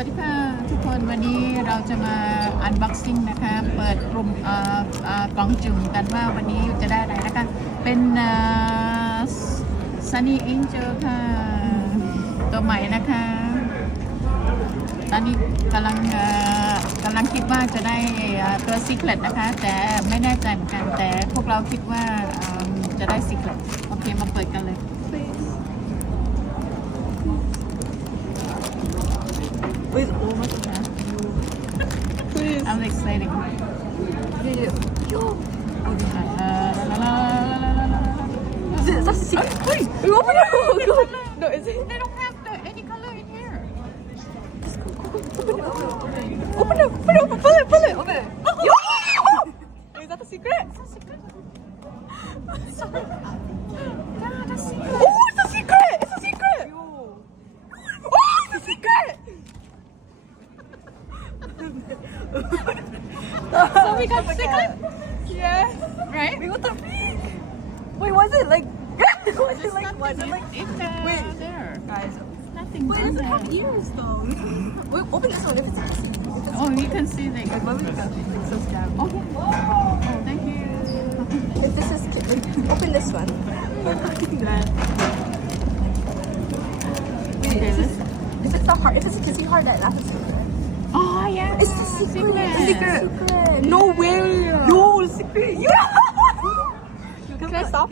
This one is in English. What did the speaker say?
วัสดีค่ะทุกคนวันนี้เราจะมาอันบ็อกซิ่งนะคะเปิดกลุ่มกล่องจุ่มกันว่าวันนี้จะได้อะไรนะคะเป็นSonny Angel ค่ะตัวใหม่นะคะตอนนี้กำลังคิดว่าจะได้ตัว Secret นะคะแต่ไม่แน่ใจเหมือนกันแต่พวกเราคิดว่าจะได้ Secret โอเคมาเปิดกันเลย With all my stuff. Please. I'm excited. Yo. Is it a secret? Wait, we open it. Oh god. No, is it? They don't have any color in here. Open it. Pull it. Open it. Yo. Wait, is that the secret? It's a secret. Sorry. Yeah, that's secret. Oh, it's a secret. It's a secret. Oh, it's a secret. So we got secret? Yeah. Right? We got the pink. Wait, was it like? Was it like? Was it like? Wait. There. Guys. Nothing Wait, on does it there. have ears though? Wait, open this one if it's. Oh, you can see the. Like, what we got? Like so scam. Okay. Oh, thank you. If this is open this one. Okay, let's. If it's the heart, if it's a kissing heart, that's a secret. Oh yeah. It's the secret. Secret. No way. No secret. Yeah. Can I stop?